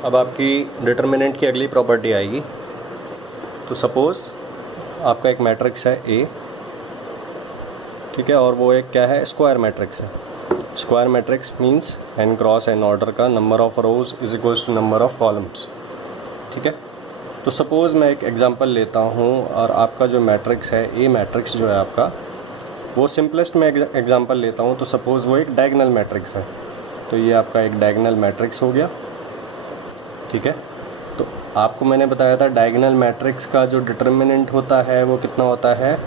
अब आपकी डिटर्मिनेंट की अगली प्रॉपर्टी आएगी। तो सपोज़ आपका एक मैट्रिक्स है ए, ठीक है, और वो एक क्या है, स्क्वायर मैट्रिक्स है। Square matrix means n cross n order का number of rows is equals to number of columns, ठीक है। तो सपोज़ मैं एक एग्जांपल लेता हूँ और आपका जो मैट्रिक्स है ए मैट्रिक्स जो है आपका, वो सिंपलेस्ट में एग्जांपल लेता हूँ। तो सपोज़ वो एक डायगोनल मैट्रिक्स है। तो ये आपका एक डायगोनल मैट्रिक्स हो गया, ठीक है। तो आपको मैंने बताया था डायगोनल मैट्रिक्स का जो डिटर्मिनेंट होता है वो कितना होता है,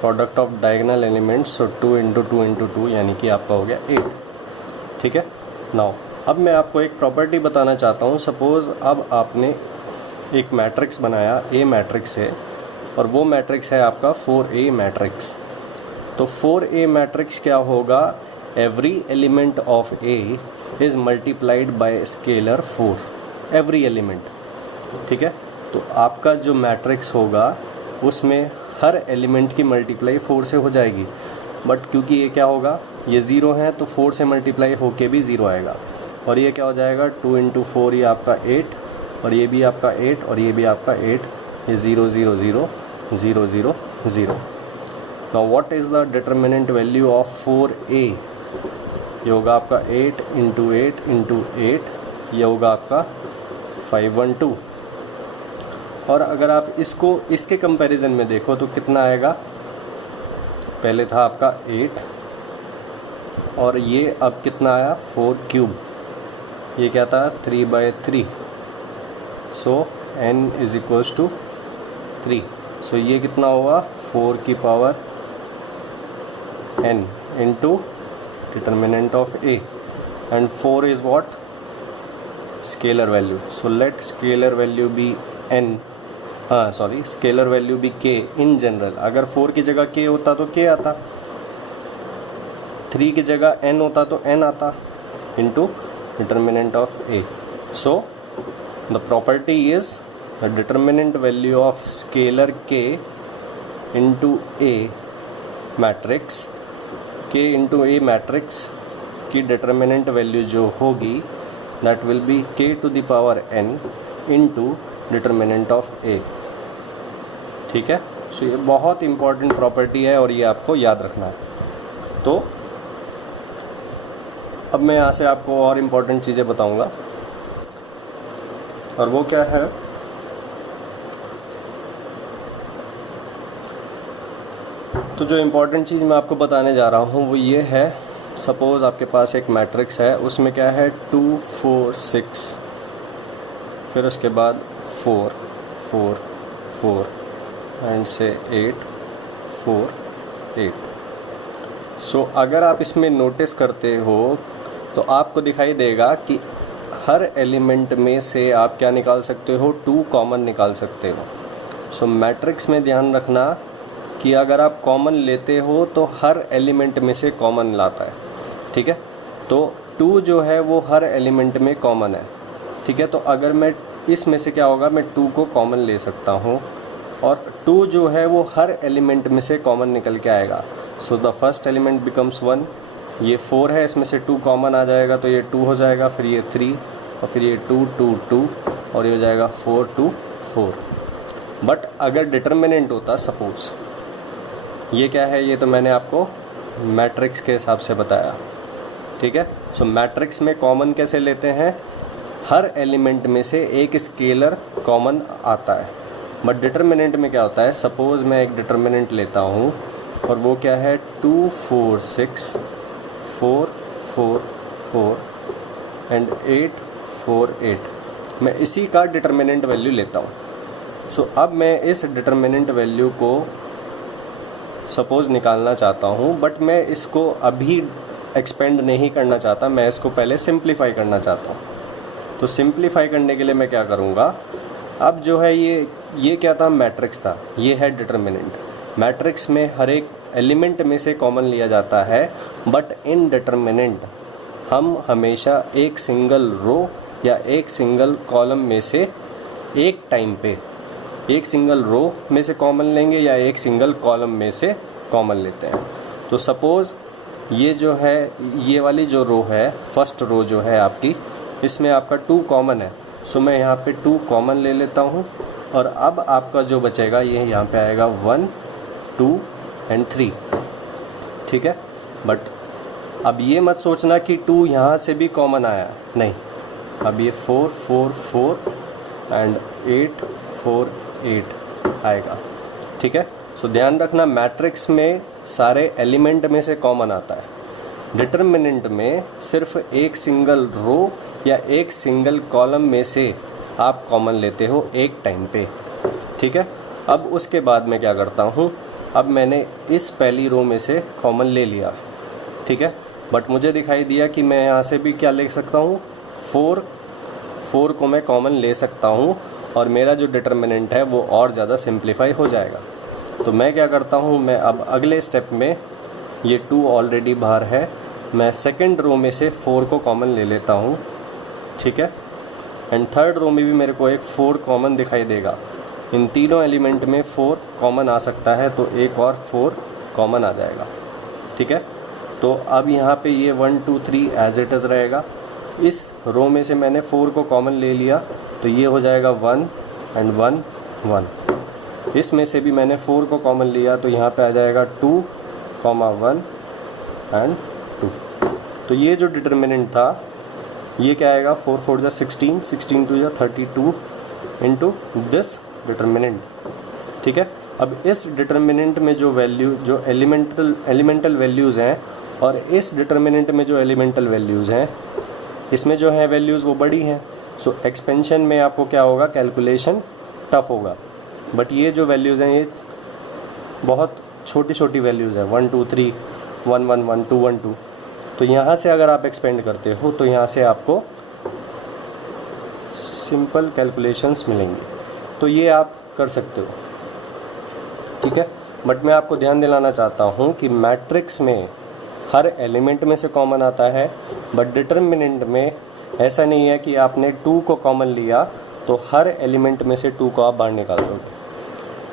प्रोडक्ट ऑफ डायगोनल एलिमेंट्स, तो 2 इंटू 2 इंटू 2 यानी कि आपका हो गया 8, ठीक है। नाउ अब मैं आपको एक प्रॉपर्टी बताना चाहता हूँ। सपोज़ अब आपने एक मैट्रिक्स बनाया, ए मैट्रिक्स है, और वो मैट्रिक्स है आपका 4A मैट्रिक्स। तो 4A मैट्रिक्स क्या होगा, every element of A is multiplied by scalar 4, every element, ठीक है। तो आपका जो मैट्रिक्स होगा उसमें हर एलिमेंट की मल्टीप्लाई 4 से हो जाएगी। बट क्योंकि ये क्या होगा, ये 0 है, तो 4 से मल्टीप्लाई होके भी 0 आएगा। और ये क्या हो जाएगा, 2 इंटू 4 ये आपका 8, और ये भी आपका 8, और ये भी आपका 8, ये 0 0 0 0 0 0। Now what is the determinant value of 4A, ये होगा आपका 8 इंटू 8 इंटू 8, ये होगा आपका 512। और अगर आप इसको इसके कंपैरिजन में देखो तो कितना आएगा, पहले था आपका 8 और ये अब कितना आया 4 क्यूब, ये क्या था 3/3, so n is equals to 3। So ये कितना होगा 4 की power n into determinant of a, and 4 is what, scalar value. So let scalar value be n, scalar value भी k इन जनरल। अगर 4 की जगह k होता तो k आता, 3 की जगह n होता तो n आता, into determinant of a। So the property is the determinant value of scalar k into a matrix, k into a matrix की डिटर्मिनेंट वैल्यू जो होगी that will be k to the power n into determinant of a, ठीक है। सो ये बहुत important property है और ये आपको याद रखना है। तो अब मैं यहाँ से आपको और इम्पॉर्टेंट चीज़ें बताऊँगा, और वो क्या है, तो जो इम्पॉर्टेंट चीज़ मैं आपको बताने जा रहा हूँ वो ये है। सपोज़ आपके पास एक मैट्रिक्स है, उसमें क्या है 2 4 6, फिर उसके बाद 4 4 4 एंड से 8 4 8। सो अगर आप इसमें नोटिस करते हो तो आपको दिखाई देगा कि हर एलिमेंट में से आप क्या निकाल सकते हो, 2 कॉमन निकाल सकते हो। सो मैट्रिक्स में ध्यान रखना कि अगर आप कॉमन लेते हो तो हर एलिमेंट में से कॉमन लाता है, ठीक है। तो 2 जो है वो हर एलिमेंट में कॉमन है, ठीक है। तो अगर मैं इसमें से क्या होगा, मैं 2 को कॉमन ले सकता हूँ, और 2 जो है वो हर एलिमेंट में से कॉमन निकल के आएगा। So the first element becomes 1, ये 4 है, इसमें से 2 कॉमन आ जाएगा तो ये 2 हो जाएगा, फिर ये 3, और फिर ये 2 2 2, और ये हो जाएगा 4 2 4। बट अगर डिटर्मिनेंट होता, सपोज़ ये क्या है, ये तो मैंने आपको मैट्रिक्स के हिसाब से बताया, ठीक है। सो मैट्रिक्स में कॉमन कैसे लेते हैं, हर एलिमेंट में से एक स्केलर कॉमन आता है। बट डिटर्मिनेंट में क्या होता है, सपोज़ मैं एक डिटर्मिनेंट लेता हूँ और वो क्या है 2 4 6 4 4 4 एंड 8 4 8, मैं इसी का डिटर्मिनेंट वैल्यू लेता हूँ। सो अब मैं इस डिटर्मिनेंट वैल्यू को सपोज़ निकालना चाहता हूँ, बट मैं इसको अभी एक्सपेंड नहीं करना चाहता, मैं इसको पहले सिंप्लीफाई करना चाहता हूँ। तो सिंप्लीफाई करने के लिए मैं क्या करूँगा, अब जो है ये क्या था, मैट्रिक्स था, ये है डिटर्मिनेंट। मैट्रिक्स में हर एक एलिमेंट में से कॉमन लिया जाता है, बट इन डिटर्मिनेंट हम हमेशा एक सिंगल रो या एक सिंगल कॉलम में से एक टाइम पे एक सिंगल रो में से कॉमन लेंगे या एक सिंगल कॉलम में से कॉमन लेते हैं। तो सपोज़ ये जो है, ये वाली जो रो है, फर्स्ट रो जो है आपकी, इसमें आपका 2 कॉमन है, सो मैं यहाँ पे 2 कॉमन ले लेता हूँ और अब आपका जो बचेगा ये यहाँ पे आएगा 1 2 एंड 3, ठीक है। बट अब ये मत सोचना कि 2 यहाँ से भी कॉमन आया, नहीं, अब ये 4 4 4 एंड 8 4 8 आएगा, ठीक है। सो ध्यान रखना मैट्रिक्स में सारे एलिमेंट में से कॉमन आता है, डिटर्मिनेंट में सिर्फ एक सिंगल रो या एक सिंगल कॉलम में से आप कॉमन लेते हो एक टाइम पे, ठीक है। अब उसके बाद मैं क्या करता हूँ, अब मैंने इस पहली रो में से कॉमन ले लिया, ठीक है, बट मुझे दिखाई दिया कि मैं यहाँ से भी क्या ले सकता हूँ, 4 को मैं कॉमन ले सकता हूँ और मेरा जो डिटर्मिनेंट है वो और ज़्यादा सिंप्लीफाई हो जाएगा। तो मैं क्या करता हूँ, मैं अब अगले स्टेप में, ये 2 ऑलरेडी बाहर है, मैं सेकंड रो में से 4 को कॉमन ले लेता हूँ, ठीक है, एंड थर्ड रो में भी मेरे को एक 4 कॉमन दिखाई देगा। इन तीनों एलिमेंट में 4 कॉमन आ सकता है, तो एक और 4 कॉमन आ जाएगा, ठीक है। तो अब यहाँ पे ये 1 2 3 एज इट इज़ रहेगा। इस रो में से मैंने 4 को कॉमन ले लिया, तो ये हो जाएगा 1 एंड 1 1। इसमें से भी मैंने 4 को कॉमन लिया, तो यहाँ पे आ जाएगा 2 1 एंड 2। तो ये जो डिटर्मिनेंट था ये क्या आएगा, 4 4 जा 16 16 2 जा 32 इंटू दिस डिटर्मिनेंट, ठीक है। अब इस डिटर्मिनेंट में जो वैल्यू, जो एलिमेंटल वैल्यूज़ हैं और इस डिटर्मिनेंट में जो एलिमेंटल वैल्यूज़ हैं, इसमें जो है वैल्यूज़ वो बड़ी हैं, सो एक्सपेंशन में आपको क्या होगा, कैलकुलेशन टफ होगा। बट ये जो वैल्यूज़ हैं ये बहुत छोटी छोटी वैल्यूज़ हैं, 1 2 3 1 1 1 2 1 2। तो यहाँ से अगर आप एक्सपेंड करते हो तो यहाँ से आपको सिंपल कैलकुलेशंस मिलेंगी, तो ये आप कर सकते हो, ठीक है। बट मैं आपको ध्यान दिलाना चाहता हूँ कि मैट्रिक्स में हर एलिमेंट में से कॉमन आता है, बट डिटर्मिनेंट में ऐसा नहीं है कि आपने 2 को कॉमन लिया तो हर एलिमेंट में से 2 को आप बाहर निकाल दोगे।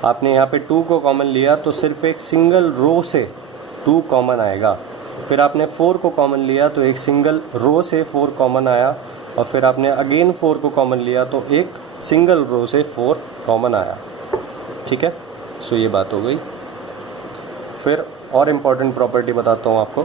आपने यहाँ पे 2 को कॉमन लिया तो सिर्फ एक सिंगल रो से 2 कॉमन आएगा, फिर आपने 4 को कॉमन लिया तो एक सिंगल रो से 4 कॉमन आया, और फिर आपने अगेन 4 को कॉमन लिया तो एक सिंगल रो से 4 कॉमन आया, ठीक है। सो ये बात हो गई। फिर और इम्पॉर्टेंट प्रॉपर्टी बताता हूँ आपको।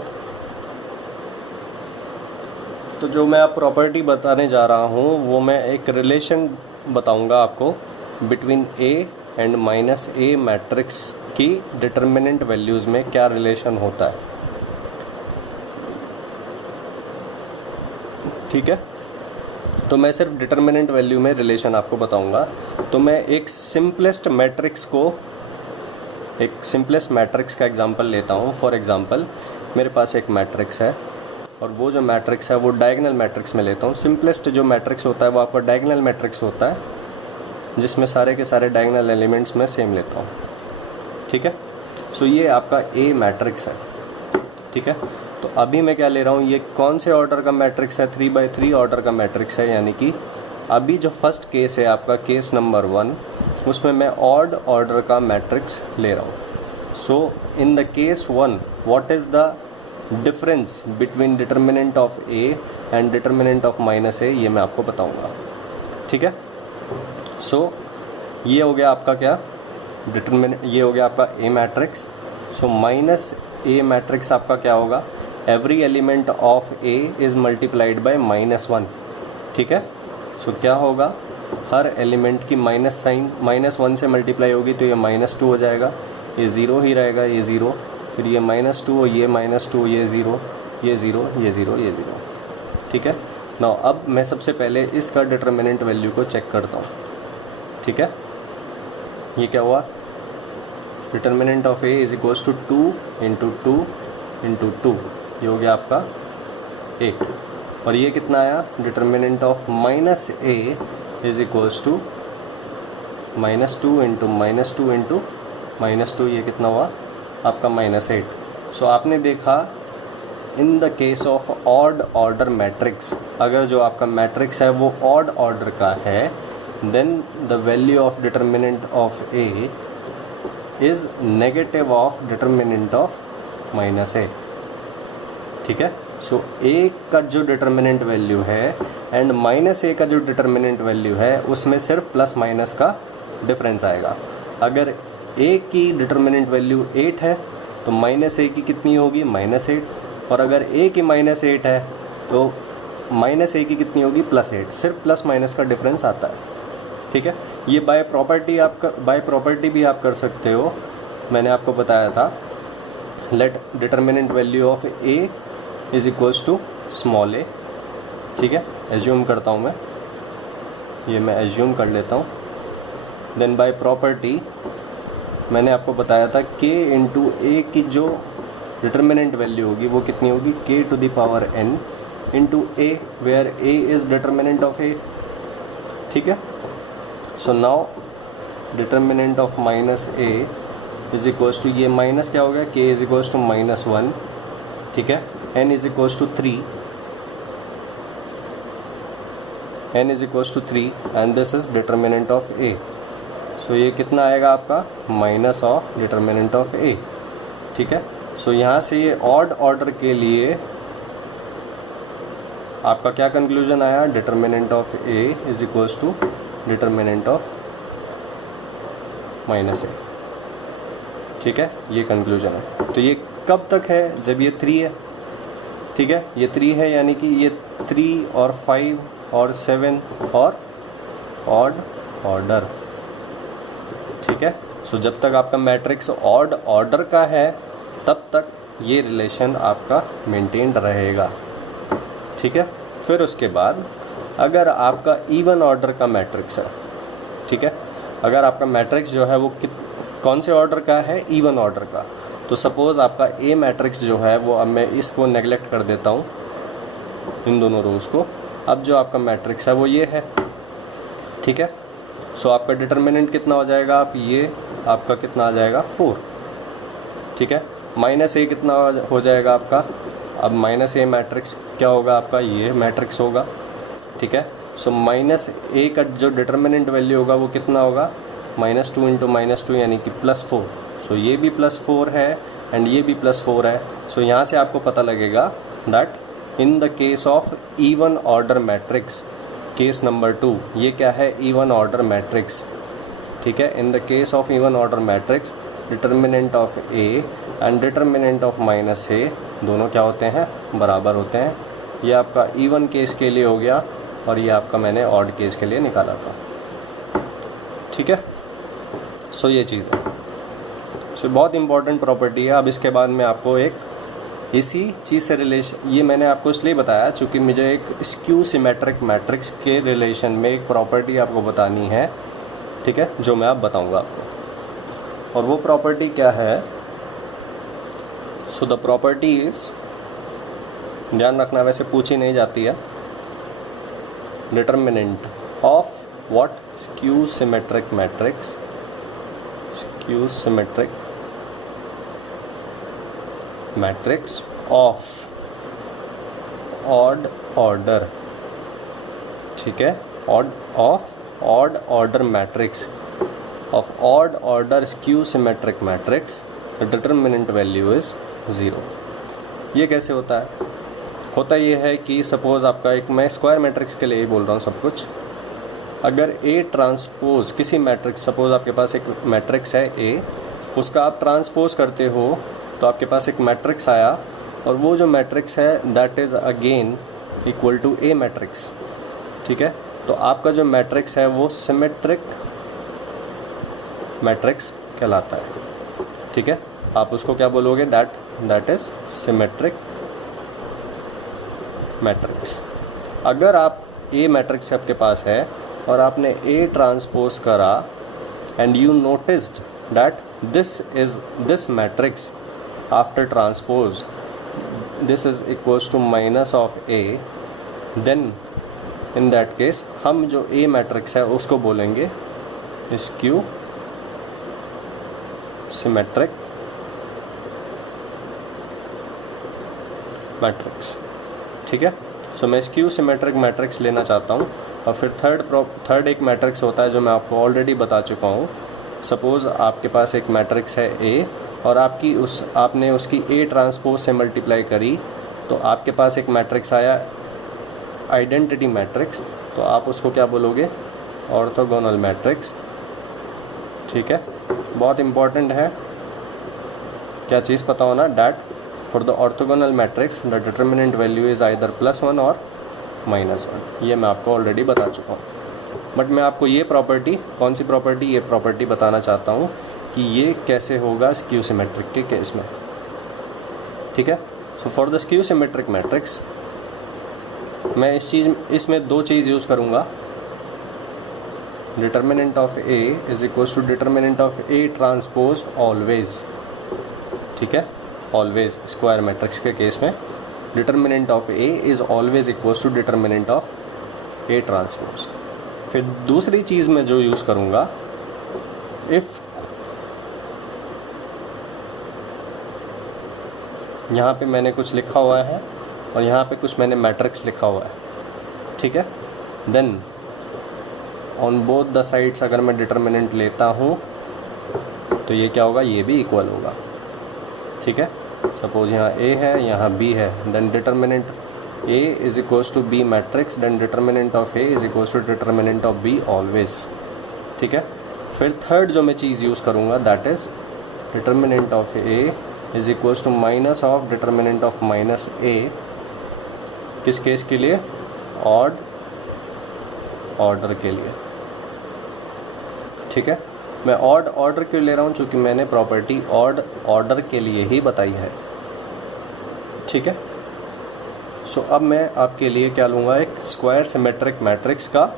तो जो मैं आप प्रॉपर्टी बताने जा रहा हूँ वो मैं एक रिलेशन बताऊँगा आपको between A and minus A matrix की डिटर्मिनेंट वैल्यूज़ में क्या रिलेशन होता है, ठीक है। तो मैं सिर्फ डिटर्मिनेंट वैल्यू में रिलेशन आपको बताऊंगा। तो मैं एक सिंपलेस्ट मैट्रिक्स का एग्जांपल लेता हूं। फॉर एग्जांपल मेरे पास एक मैट्रिक्स है और वो जो मैट्रिक्स है वो डायगोनल मैट्रिक्स में लेता हूं। सिंपलेस्ट जो मैट्रिक्स होता है वो आपका डायगोनल मैट्रिक्स होता है, जिसमें सारे के सारे डायगोनल एलिमेंट्स में सेम लेता हूं, ठीक है। सो ये आपका ए मैट्रिक्स है, ठीक है। तो अभी मैं क्या ले रहा हूँ, ये कौन से ऑर्डर का मैट्रिक्स है, 3x3 ऑर्डर का मैट्रिक्स है, यानी कि अभी जो फर्स्ट केस है आपका केस नंबर 1, उसमें मैं ऑड ऑर्डर का मैट्रिक्स ले रहा हूँ। So in the case 1 what is the difference between determinant of A and determinant of minus A, ये मैं आपको बताऊँगा, ठीक है। सो ये हो गया आपका क्या डिटर्मिनेंट, ये हो गया आपका ए मैट्रिक्स। सो माइनस ए मैट्रिक्स आपका क्या होगा, every element of A is multiplied by -1, ठीक है। सो क्या होगा, हर एलिमेंट की माइनस साइन -1 से मल्टीप्लाई होगी तो ये -2 हो जाएगा, ये 0 ही रहेगा, ये 0, फिर ये -2, ये -2, ये 0, ये 0, ये 0, ये 0, ठीक है। नाउ अब मैं सबसे पहले इसका डिटर्मिनेंट वैल्यू को चेक करता हूँ, ठीक है। ये क्या हुआ, determinant of A is equals to 2 into 2 into 2, ये हो गया आपका 8। और ये कितना आया, determinant of minus A is equals to -2 into -2 into -2, ये कितना हुआ आपका -8। सो आपने देखा in the case of odd order matrix, अगर जो आपका मैट्रिक्स है वो ऑड ऑर्डर का है, then the value of determinant of A is negative of determinant of minus A, ठीक है। सो ए का जो डिटर्मिनेंट वैल्यू है एंड माइनस ए का जो डिटर्मिनेंट वैल्यू है उसमें सिर्फ प्लस माइनस का डिफरेंस आएगा। अगर ए की डिटर्मिनेंट वैल्यू 8 है तो माइनस ए की कितनी होगी, -8, और अगर ए की -8 है तो माइनस ए की कितनी होगी, +8। सिर्फ प्लस माइनस का डिफरेंस आता है, ठीक है। ये बाय प्रॉपर्टी भी आप कर सकते हो, मैंने आपको बताया था। Let determinant value of A is equals to small A, ठीक है। एज्यूम करता हूँ मैं एज्यूम कर लेता हूँ। देन बाय प्रॉपर्टी मैंने आपको बताया था k इंटू ए की जो डिटर्मिनेंट वैल्यू होगी वो कितनी होगी, k to the power n into A, where a is determinant of a, ठीक है। So now determinant of minus a is equals to, ये माइनस क्या हो गया, k इज इक्वल्स टू -1, ठीक है। n is equals to 3, n is equals to 3 and this is determinant of a। So ये कितना आएगा आपका, minus of determinant of a, ठीक है। सो यहाँ से ये ऑड ऑर्डर के लिए आपका क्या कंक्लूजन आया, determinant of a is equals to determinant of -a, ठीक है। ये कंक्लूजन है। तो ये कब तक है, जब ये 3 है, ठीक है। ये 3 है यानी कि ये 3 और 5 और 7 और ऑड ऑर्डर, ठीक है। सो जब तक आपका मैट्रिक्स ऑड ऑर्डर का है तब तक ये रिलेशन आपका मेंटेन्ड रहेगा, ठीक है। फिर उसके बाद अगर आपका इवन ऑर्डर का मैट्रिक्स है, ठीक है, अगर आपका मैट्रिक्स जो है वो कौन से ऑर्डर का है, इवन ऑर्डर का, तो सपोज़ आपका ए मैट्रिक्स जो है वो, अब मैं इसको नेगलेक्ट कर देता हूँ इन दोनों रोज़ को। अब जो आपका मैट्रिक्स है वो ये है, ठीक है। सो आपका डिटर्मिनेंट कितना हो जाएगा, आप ये आपका कितना आ जाएगा, 4, ठीक है। माइनस ए कितना हो जाएगा आपका, अब माइनस ए मैट्रिक्स क्या होगा आपका, ये मैट्रिक्स होगा, ठीक है। सो माइनस ए का जो डिटर्मिनेंट वैल्यू होगा वो कितना होगा, -2 इंटू -2 यानी कि +4। सो ये भी +4 है एंड ये भी +4 है। सो यहाँ से आपको पता लगेगा that in the case of even order matrix, case number 2, ये क्या है, इवन ऑर्डर मैट्रिक्स, ठीक है। इन the case of even order matrix determinant of A and determinant of -a दोनों क्या होते हैं, बराबर होते हैं। ये आपका इवन केस के लिए हो गया और ये आपका मैंने ऑड केस के लिए निकाला था, ठीक है। सो ये चीज़ है, सो बहुत इंपॉर्टेंट प्रॉपर्टी है। अब इसके बाद में आपको एक इसी चीज़ से रिलेशन, ये मैंने आपको इसलिए बताया चूँकि मुझे एक स्क्यू सिमेट्रिक मैट्रिक्स के रिलेशन में एक प्रॉपर्टी आपको बतानी है, ठीक है, जो मैं आप बताऊंगा आपको। और वो प्रॉपर्टी क्या है, सो द प्रॉपर्टी इज, ध्यान रखना वैसे पूछी नहीं जाती है, determinant of what, skew symmetric matrix, skew symmetric matrix of odd order, ठीक है, of odd order matrix of odd order skew symmetric matrix, the determinant value is 0। ये कैसे होता है, होता ये है कि सपोज़ आपका एक, मैं स्क्वायर मैट्रिक्स के लिए ही बोल रहा हूँ सब कुछ, अगर ए ट्रांसपोज किसी मैट्रिक्स, सपोज़ आपके पास एक मैट्रिक्स है ए, उसका आप ट्रांसपोज करते हो तो आपके पास एक मैट्रिक्स आया, और वो जो मैट्रिक्स है that is again equal to A matrix, ठीक है। तो आपका जो मैट्रिक्स है वो सिमेट्रिक मैट्रिक्स कहलाता है, ठीक है। आप उसको क्या बोलोगे, दैट इज़ सिमेट्रिक मैट्रिक्स। अगर आप ए मैट्रिक्स आपके पास है और आपने ए ट्रांसपोज करा and you noticed that this matrix after transpose this is equals to minus of a, then in that case हम जो a मैट्रिक्स है उसको बोलेंगे स्क्यू सिमेट्रिक मैट्रिक्स, ठीक है। सो मैं स्क्यू सिमेट्रिक मैट्रिक्स लेना चाहता हूँ। और फिर थर्ड एक मैट्रिक्स होता है जो मैं आपको ऑलरेडी बता चुका हूँ। सपोज़ आपके पास एक मैट्रिक्स है ए और आपने उसकी ए ट्रांसपोज से मल्टीप्लाई करी तो आपके पास एक मैट्रिक्स आया आइडेंटिटी मैट्रिक्स, तो आप उसको क्या बोलोगे, ऑर्थोगोनल मैट्रिक्स। ठीक है, बहुत इम्पॉर्टेंट है क्या चीज़ पता होना, that for the orthogonal matrix the determinant value is either +1 और -1। ये मैं आपको ऑलरेडी बता चुका हूँ, बट मैं आपको ये प्रॉपर्टी, कौन सी प्रॉपर्टी, ये प्रॉपर्टी बताना चाहता हूँ कि ये कैसे होगा स्क्यू सिमेट्रिक के केस में। ठीक है, so for the skew symmetric matrix मैं इसमें दो चीज़ यूज़ करूँगा, determinant of A is equal to determinant of A transpose always. ठीक है, ऑलवेज स्क्वायर मैट्रिक्स के केस में determinant of A is always equal to determinant of A transpose. फिर दूसरी चीज़ मैं जो यूज़ करूँगा, इफ़ यहाँ पे मैंने कुछ लिखा हुआ है और यहाँ पे कुछ मैंने मैट्रिक्स लिखा हुआ है, ठीक है, then on both the sides अगर मैं डिटर्मिनेंट लेता हूँ तो ये क्या होगा, ये भी इक्वल होगा। ठीक है, सपोज यहाँ ए है, यहाँ बी है, then determinant A is equals to B matrix, then determinant of A is equals to determinant of B always. ठीक है, फिर थर्ड जो मैं चीज़ यूज़ करूँगा that is determinant of A is equals to minus of determinant of minus A. किस case के लिए, ऑड ऑर्डर के लिए। ठीक है, मैं ऑड ऑर्डर क्यों ले रहा हूँ, चूँकि मैंने प्रॉपर्टी ऑड ऑर्डर के लिए ही बताई है। ठीक है, सो अब मैं आपके लिए क्या लूँगा, एक स्क्वायर सिमेट्रिक मैट्रिक्स का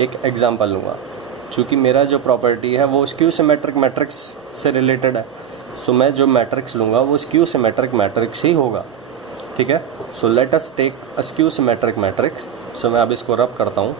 एक एग्जांपल लूँगा। चूँकि मेरा जो प्रॉपर्टी है वो स्क्यू सिमेट्रिक मैट्रिक्स से रिलेटेड है, सो मैं जो मैट्रिक्स लूँगा वो स्क्यू सिमेट्रिक मैट्रिक्स ही होगा। ठीक है, so let us take a skew symmetric matrix. So मैं अब इसको रब करता हूँ।